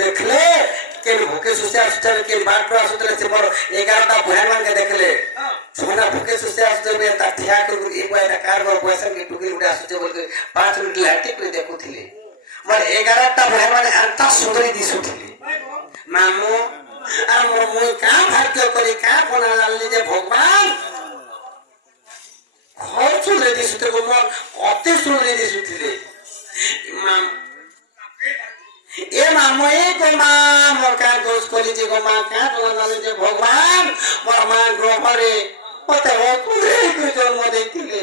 देखले के भूखे सुसे आसुतले के बाट पर आसुतले से पर 11टा बहन मान के देखले सोना भूखे सुसे आसुतले ता ठिया कर एक बार कार पर पैसा के टुकी उड़े आसुते बोल के 5 मिनट लाटी করে দেখুଥିଲେ মানে 11টা बहन माने अंता सुंदरी दिसुଥିଲେ मामू আর মই কা ভাগ্য করে কা কোনা জানলি যে ভগবান খরচ লে দিসুতে গো মন কতে সুন্দরী দিসুଥିଲେ মাম ए मामो ए को मां मोका दोष करी जे को मां का कोना जाने जे भगवान मोर मां ग्रहरे मते हो कुरे को जन्म देतिले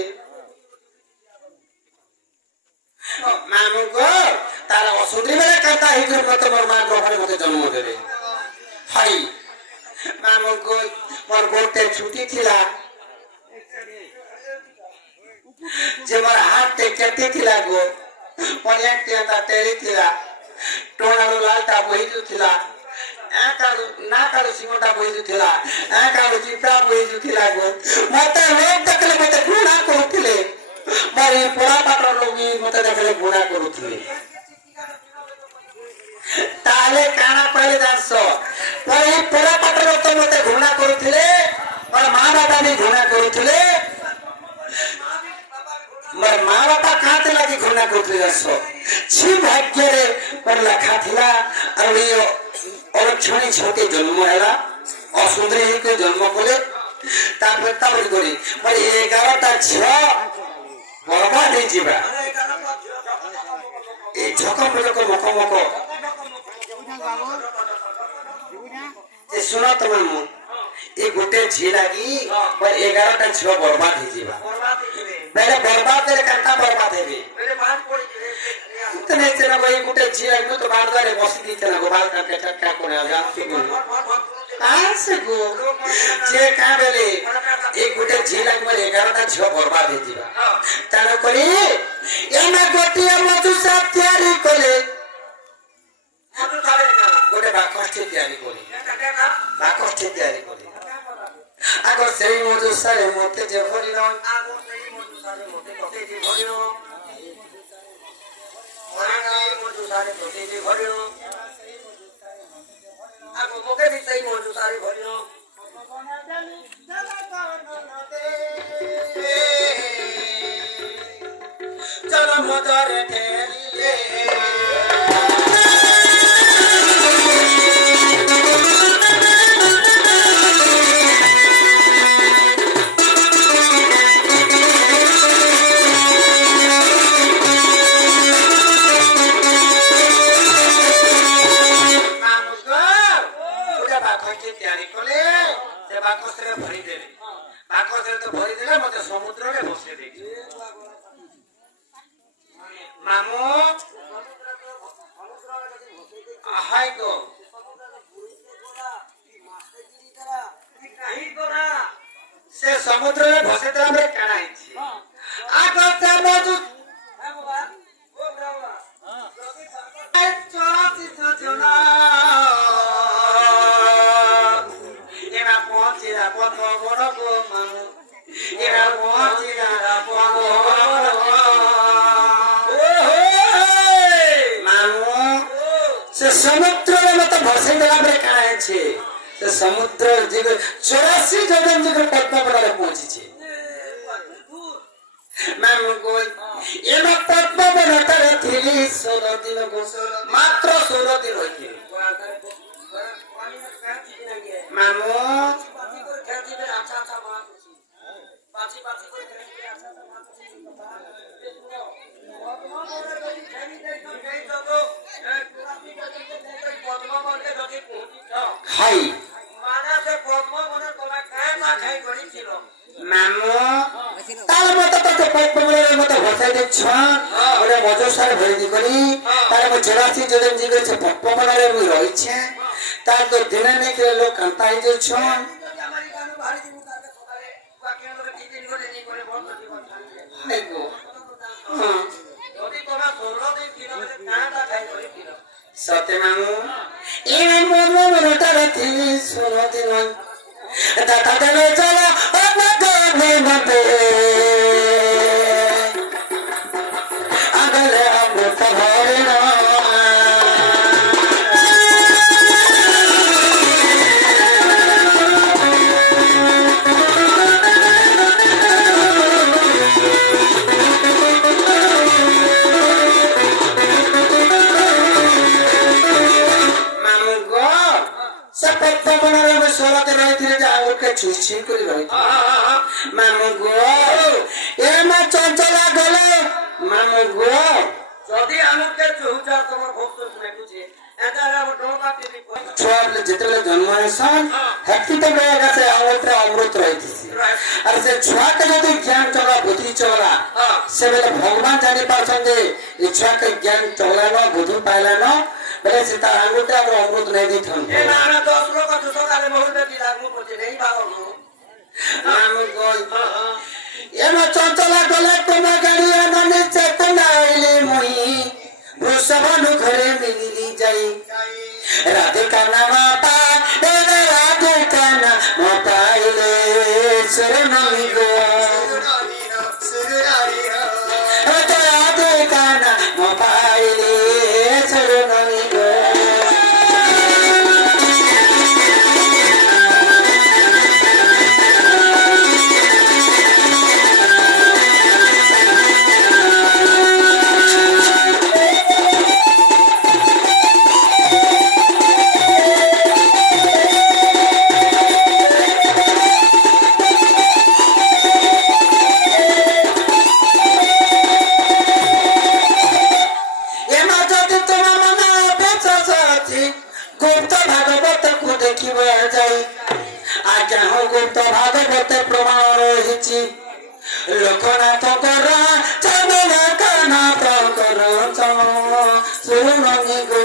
मामो को तारा असुंदरी बेले कहता ही जो मते मोर मां ग्रहरे मते जन्म देले हाय मामो को मोर गोटे छुट्टी थिला जे मोर हाथ ते केते थिला गो मोर एक ता तेरी थिला टोनारो लालटा बहिजु थिला एकारो नाकारो सिंगटा बहिजु थिला एकारो चिपरा बहिजु थिला गो मते लोग देखले मते गुणा करूथिले मारी पोड़ा पाटर लोगी मते देखले गुणा करूथिले ताले काना पहिले दासो पहिले पोड़ा पाटर तो मते गुणा करूथिले और मां बाबा भी गुणा करूथिले मर मां बाबा खाते लगी घृणा करूथिले दासो छी भाग्य रे पर लखा थिला और यो और छणी छोटे जन्म हैला असुंदरी ही को जन्म कोले तापर तापर करी पर 11टा छ बर्बाद हे जीवा ए झकम झकम मको मको ए सुनो तमन मु ए गोटे झी लागी पर 11टा छ बर्बाद हे जीवा पहले बर्बाद रे कंटा बर्बाद हेबे पहले बात पड़ी तने चना भाई गुटे झी लागी तो बार दारे बसी दी चना गो बाल काटे चक्का कोने जा आसे गो जे का बेले एक गुटे झी लागी मरे 11टा छ बर्बाद हे जीवा तानो करी एमा गोटिया मधु साथ तयारी कोले मधु सारे गोटे बाकष्टे तयारी कोले बाकष्टे तयारी कोले आगो सेई मधु सारे मते जे भरिनो आगो सेई मधु सारे मते कते जे भरिनो ओराई मधु सारे कते जे भरिनो आगो मोके भी सेई मधु सारे भरिनो चलो मोटर ठेलिए से समुद्र में भसे तला में काना हिची आगो से मधु है बाबा ओ ब्रावा ए चोसी सजना एना पहुंचीरा पतो बड़ गो मानु एना पहुंचीरा पतो बड़ गो ओ हो मानु से समुद्र में मत भसे तला में काना हिची से समुद्र जगह 84 जगह जगह पद्मा पड़ारे पहुंची छे मैम को एना पद्मा पड़ारे थीली 16 दिन को मात्र 16 दिन होई मामू खेती में अच्छा अच्छा बात पाची पाची कोई खेती में अच्छा अच्छा बात पद्मा पड़ारे खेती देख गई तो पद्मा पड़ारे যদি পৌঁছি হাই মানাতে পদ্মা মনে তোমরা কায় মাথায় করেছিল মামু তার মতো তো পদ্মগুলোর মতো ভসাই দিচ্ছ ওরে মজসার ভরি করি তার মধ্যে জেরাসি জেন জিগে সে পদ্মগুলোর রয়েছে তার তো দিনে নেই করে লোক কান্তাই যাচ্ছ আমারি গান ভারী দিন তাকে সকালে বাকি লোক টিফিন করে নি করে বন্ধ জীবন হাই গো হ্যাঁ যদি তোমরা 16 দিন কিলোমিটার কাঁটা খাই করেছিল सत्य मामू ये मोमो मोटा रथी सुनो दिनो दाता देलो चलो अपना दोने मते अगले अमृत भरे ना ପଦ୍ମବନରେ ମୁଁ ସ୍ୱରତେ ରହିଥିଲି ଯେ ଆଙ୍ଗୁଠି ଛୁଇଁ କରି ରହିଥିଲି ମାମୁ ଗୋ ଏ ମା ଚଞ୍ଚଲା ଗଲେ ମାମୁ ଗୋ ଯଦି ଆଙ୍ଗୁଠି ଚୁହୁଚ ତମ ଭକ୍ତ ଶୁଣୁଛି ଏଟାରେ ଆମ ଡୋବାଟି ଛୁଆ ବେଲେ ଯେତେବେଳେ ଜନ୍ମ ହେସନ୍ ହେତି ତ ବେଳା ସେ ଆଙ୍ଗୁଠିରେ ଅମୃତ ରହିଥିସି ଆରେ ସେ ଛୁଆକେ ଯଦି ଜ୍ଞାନ ଚଲା ବୁଦ୍ଧି ଚଲା ସେବେଲେ ଭଗବାନ ଜାଣି ପାରୁଛନ୍ ଯେ ଏ ଛୁଆକେ ଜ୍ଞାନ ଚଲାନ ବୁଦ୍ଧି ପାଇଲାନ ବେଲେ ସେ ତା ଆଙ୍ଗୁଠିରେ ଆମର ଅମୃତ ନେଇ ଦେଇଥାନ୍ ଏ ନାନା 10 ଲୋକ ତ ସକାଳେ ବହୁତ ଦିଲା ମୁଁ ପଛେ ନେଇ ବାଗୁ ମାମୁ ଗୋ ଏମା ଚଞ୍ଚଲା ଗଲେ ତୁମ ଗାଡି ଆନନେ ଚେତନାଇଲେ ମୁଇ ବୃଷଭନୁ ଘରେ ମିଲିଲି ଯାଇ ରାଧିକା ନାମ ପା ରାଧିକା ନାମ ପାଇଲେ ଶରଣୀ ଗୋ ରାଧିକା ନାମ ପାଇଲେ ଶରଣୀ ଗୋ गुप्त भागवत को देखिब जाई आज्ञा हो गुप्त भागवत प्रमाण रही लोकनाथ कर चंदनाथ कर शुणनी गो